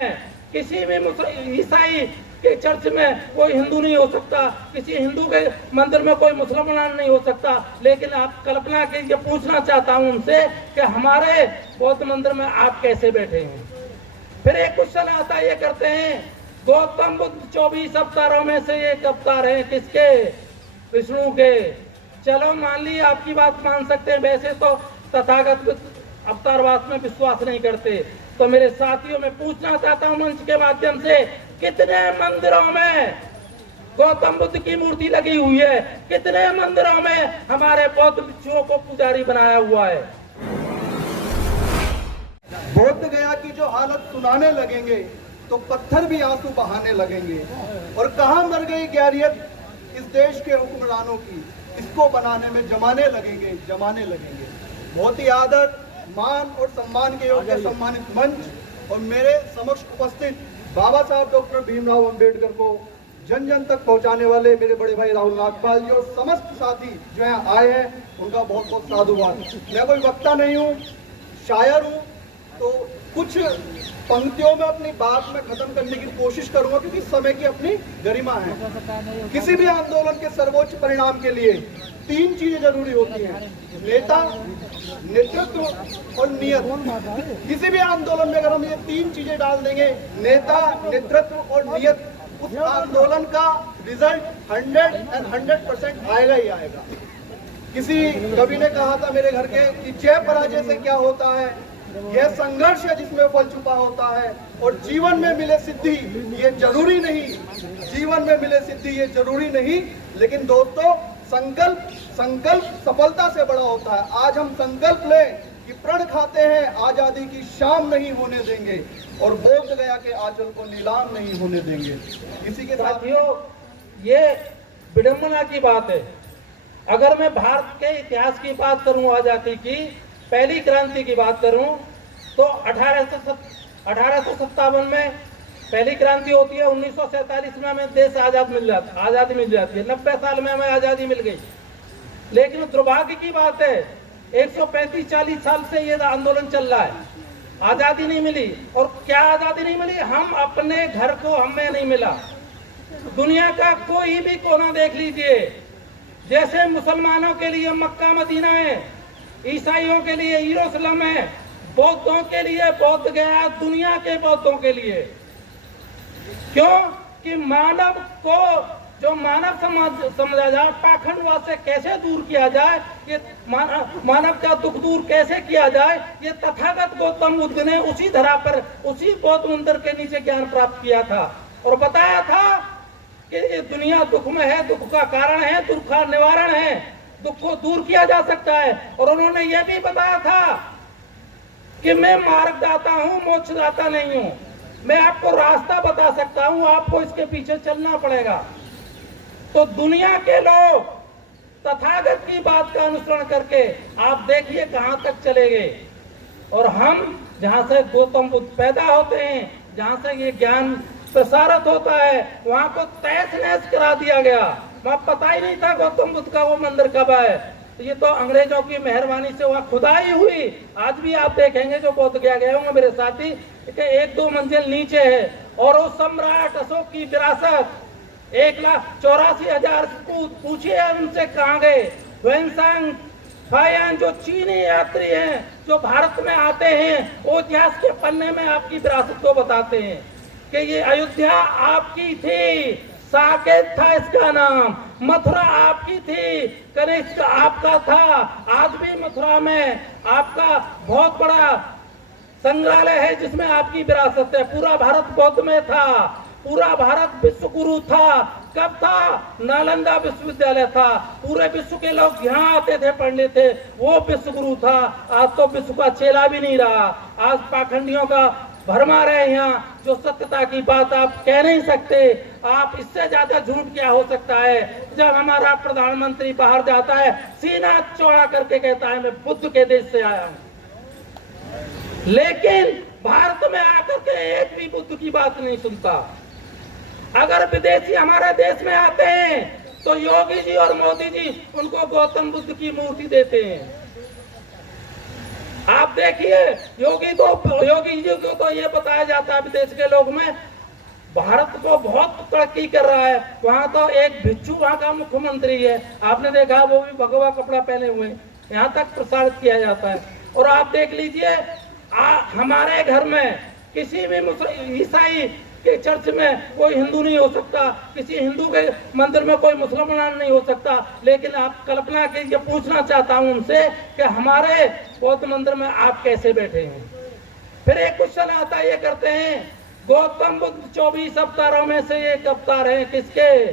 किसी भी ईसाई के चर्च में कोई हिंदू नहीं हो सकता, किसी हिंदू के मंदिर में कोई मुसलमान नहीं हो सकता। लेकिन आप कल्पना कीजिए, पूछना चाहता हूं उनसे कि हमारे बौद्ध मंदिर में आप कैसे बैठे हैं। फिर एक क्वेश्चन आता है, ये करते हैं गौतम बुद्ध 24 अवतारों में से एक अवतार है किसके? विष्णु के। चलो मान ली, आपकी बात मान सकते हैं। वैसे तो तथागत अवतारवाद में विश्वास नहीं करते। तो मेरे साथियों, मैं पूछना चाहता हूं मंच के माध्यम से, कितने मंदिरों में गौतम बुद्ध की मूर्ति लगी हुई है? कितने मंदिरों में हमारे बौद्ध भिक्षुओं को पुजारी बनाया हुआ है? बोध गया की जो हालत सुनाने लगेंगे तो पत्थर भी आंसू बहाने लगेंगे। और कहां मर गई गैरियत इस देश के हुक्मरानों की, इसको बनाने में जमाने लगेंगे। बहुत ही आदर, मान और सम्मान के योग्य सम्मानित मंच और मेरे समक्ष उपस्थित बाबा साहब डॉक्टर भीमराव अंबेडकर को जन जन तक पहुंचाने वाले मेरे बड़े भाई राहुल नागपाल जी और समस्त साथी जो यहाँ आए हैं, उनका बहुत बहुत साधुवाद। मैं कोई वक्ता नहीं हूँ, शायर हूँ, तो कुछ पंक्तियों में अपनी बात में खत्म करने की कोशिश करूंगा, क्योंकि समय की अपनी गरिमा है। किसी भी आंदोलन के सर्वोच्च परिणाम के लिए 3 चीजें जरूरी होती हैं: नेता, नेतृत्व और नियत। किसी भी आंदोलन में अगर हम ये 3 चीजें डाल देंगे, नेता, नेतृत्व और नियत, उस आंदोलन का रिजल्ट 100% आएगा ही आएगा। किसी कवि ने कहा था मेरे घर के कि जय पराजय से क्या होता है, यह संघर्ष है जिसमें फल छुपा होता है। और जीवन में मिले सिद्धि ये जरूरी नहीं, जीवन में मिले सिद्धि ये जरूरी नहीं, लेकिन दोस्तों संकल्प सफलता से बड़ा होता है। आज हम संकल्प लें कि प्रण खाते हैं आजादी की शाम नहीं होने देंगे और बोध गया के आंचल को नीलाम नहीं होने देंगे। इसी के साथियों, ये विडंबना की बात है। अगर मैं भारत के इतिहास की बात करूं, आजादी की पहली क्रांति की बात करूं, तो 1857 में पहली क्रांति होती है। 1947 में हमें देश आजादी मिल जाती है। 90 साल में हमें आजादी मिल गई। लेकिन दुर्भाग्य की बात है, 135-40 साल से ये आंदोलन चल रहा है, आजादी नहीं मिली। और क्या आजादी नहीं मिली? हम अपने घर को हमें नहीं मिला। दुनिया का कोई भी कोना देख लीजिए, जैसे मुसलमानों के लिए मक्का मदीना है, ईसाइयों के लिए यरूशलेम है, बौद्धों के लिए बोध गया, दुनिया के बौद्धों के लिए। क्यों? कि मानव को, जो मानव समझा जाए, पाखंडवाद से कैसे दूर किया जाए, ये मानव का दुख दूर कैसे किया जाए, ये तथागत गौतम बुद्ध ने उसी धरा पर, उसी बौद्ध मंदिर के नीचे ज्ञान प्राप्त किया था और बताया था कि ये दुनिया दुख में है, दुख का कारण है, दुख का निवारण है, दुख को दूर किया जा सकता है। और उन्होंने यह भी बताया था कि मैं मार्गदाता हूं, मोक्षदाता नहीं हूं। मैं आपको रास्ता बता सकता हूं, आपको इसके पीछे चलना पड़ेगा। तो दुनिया के लोग तथागत की बात का अनुसरण करके आप देखिए कहां तक चले गए। और हम जहां से गौतम बुद्ध पैदा होते हैं, जहां से ये ज्ञान प्रसारित होता है, वहां को तहस नहस करा दिया गया। वहां पता ही नहीं था गौतम बुद्ध का वो मंदिर कब है। तो ये तो अंग्रेजों की मेहरबानी से वहां खुदाई हुई। आज भी आप देखेंगे जो बोध गया गए होंगे मेरे साथी, 1-2 मंजिल नीचे है। और वो सम्राट अशोक की विरासत 1,84,000 पूछिए उनसे कहाँ गए। वेनसांग फायान जो चीनी यात्री हैं, जो भारत में आते हैं, वो इतिहास के पन्ने में आपकी विरासत को बताते हैं कि ये अयोध्या आपकी थी, साकेत था इसका नाम, मथुरा आपकी थी, कनिष्क आपका था। आज भी मथुरा में आपका बहुत बड़ा संग्रहालय है जिसमें आपकी विरासत है। पूरा भारत बौद्ध में था, पूरा भारत विश्व गुरु था। कब था? नालंदा विश्वविद्यालय था, पूरे विश्व के लोग यहाँ आते थे, पढ़ने थे, वो विश्व गुरु था। आज तो विश्व का चेला भी नहीं रहा। आज पाखंडियों का भरमा रहे यहाँ, जो सत्यता की बात आप कह नहीं सकते। आप इससे ज्यादा झूठ क्या हो सकता है? जब हमारा प्रधानमंत्री बाहर जाता है, सीना चौड़ा करके कहता है मैं बुद्ध के देश से आया हूं, लेकिन भारत में आकर के एक भी बुद्ध की बात नहीं सुनता। अगर विदेशी हमारे देश में आते हैं तो योगी जी और मोदी जी उनको गौतम बुद्ध की मूर्ति देते हैं। आप देखिए योगी जी को तो ये बताया जाता है विदेश के लोग में भारत को बहुत तरक्की कर रहा है, वहां तो एक भिक्षु वहां का मुख्यमंत्री है, आपने देखा वो भी भगवा कपड़ा पहने हुए, यहाँ तक प्रसारित किया जाता है। और आप देख लीजिए हमारे घर में किसी भी ईसाई के चर्च में कोई हिंदू नहीं हो सकता, किसी हिंदू के मंदिर में कोई मुसलमान नहीं हो सकता, लेकिन आप कल्पना कीजिए, पूछना चाहता हूं उनसे कि हमारे बौद्ध मंदिर में आप कैसे बैठे हैं। फिर एक क्वेश्चन आता है, ये करते हैं गौतम बुद्ध 24 अवतारों में से एक अवतार है किसके?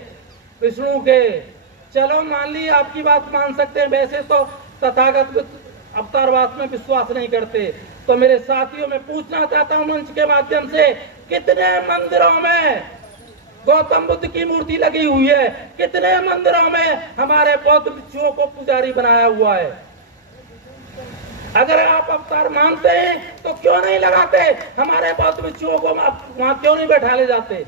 विष्णु के। चलो मान ली आपकी बात मान सकते हैं, वैसे तो तथागत अवतारवाद में विश्वास नहीं करते। तो मेरे साथियों में पूछना चाहता हूं मंच के माध्यम से, कितने मंदिरों में गौतम बुद्ध की मूर्ति लगी हुई है? कितने मंदिरों में हमारे बौद्ध भिक्षुओं को पुजारी बनाया हुआ है? अगर आप अवतार मानते हैं तो क्यों नहीं लगाते? हमारे बौद्ध भिक्षुओं को वहां क्यों नहीं बैठा ले जाते?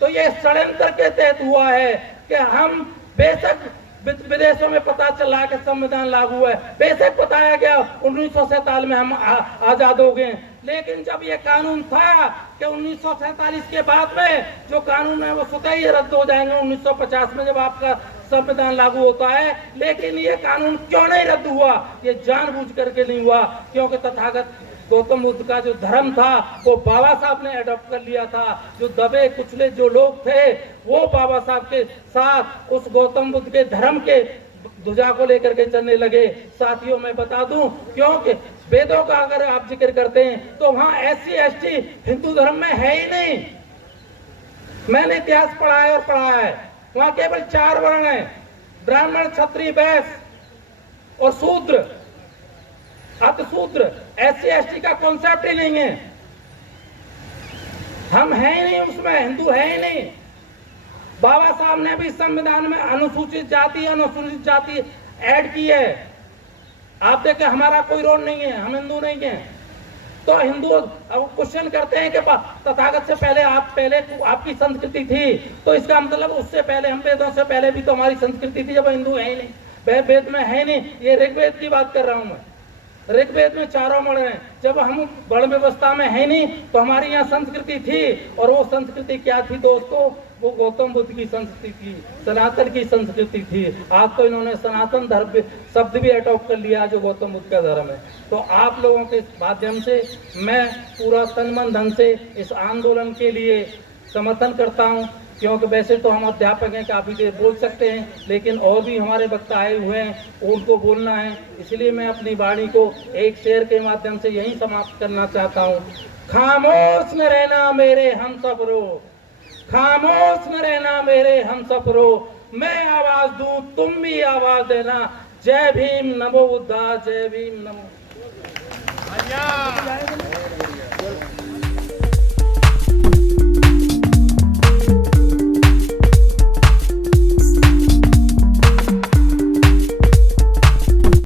तो ये षड्यंत्र के तहत हुआ है कि हम बेशक विदेशों में पता चला कि संविधान लागू है, बेशक बताया गया 1947 में हम आजाद हो गए, लेकिन जब ये कानून था कि 1947 के बाद में जो कानून है वो स्वतः ही रद्द हो जाएंगे 1950 में जब आपका संविधान लागू होता है। लेकिन ये कानून क्यों नहीं रद्द हुआ? ये जानबूझ करके नहीं हुआ, क्योंकि तथागत गौतम बुद्ध का जो धर्म था वो बाबा साहब ने अडॉप्ट कर लिया था। जो दबे कुचले जो लोग थे वो बाबा साहब के साथ उस गौतम बुद्ध के धर्म के ध्वजा को लेकर के चलने लगे। साथियों मैं बता दूं, क्योंकि वेदों का अगर आप जिक्र करते हैं तो वहां SC ST हिंदू धर्म में है ही नहीं। मैंने इतिहास पढ़ा है और पढ़ाया है, वहां केवल 4 वर्ण हैं, ब्राह्मण क्षत्रिय वैश्य और शूद्र अतशूद्र। SC ST का कॉन्सेप्ट ही नहीं है, हम हैं ही नहीं उसमें, हिंदू है ही नहीं। बाबा साहब ने भी संविधान में अनुसूचित जाति ऐड की है। आप देखें हमारा कोई रोल नहीं है, हम हिंदू नहीं है। तो हिंदू अब क्वेश्चन करते हैं कि तथागत से पहले आपकी संस्कृति थी, तो इसका मतलब उससे पहले हम वेदों से पहले भी तो हमारी संस्कृति थी, जब हिंदू है ही नहीं, वह वेद में है नहीं। ये ऋग्वेद की बात कर रहा हूं मैं, ऋग्वेद में 4 वर्ण हैं, जब हम वर्ण व्यवस्था में है नहीं तो हमारी यहाँ संस्कृति थी। और वो संस्कृति क्या थी दोस्तों? वो गौतम बुद्ध की संस्कृति थी, सनातन की संस्कृति थी। आज तो इन्होंने सनातन धर्म शब्द भी अडॉप्ट कर लिया जो गौतम बुद्ध का धर्म है। तो आप लोगों के माध्यम से मैं पूरा तन मन धन से इस आंदोलन के लिए समर्थन करता हूं, क्योंकि वैसे तो हम अध्यापक हैं, काफी देर बोल सकते हैं, लेकिन और भी हमारे वक्ता आए हुए हैं, उनको बोलना है। इसलिए मैं अपनी वाणी को एक शेर के माध्यम से यही समाप्त करना चाहता हूँ। खामोश न रहना मेरे हम सबरो, खामोश न रहना मेरे हम सबरो, मैं आवाज दूं तुम भी आवाज देना। जय भीम, नमो बुद्धा, जय भीम, नमो।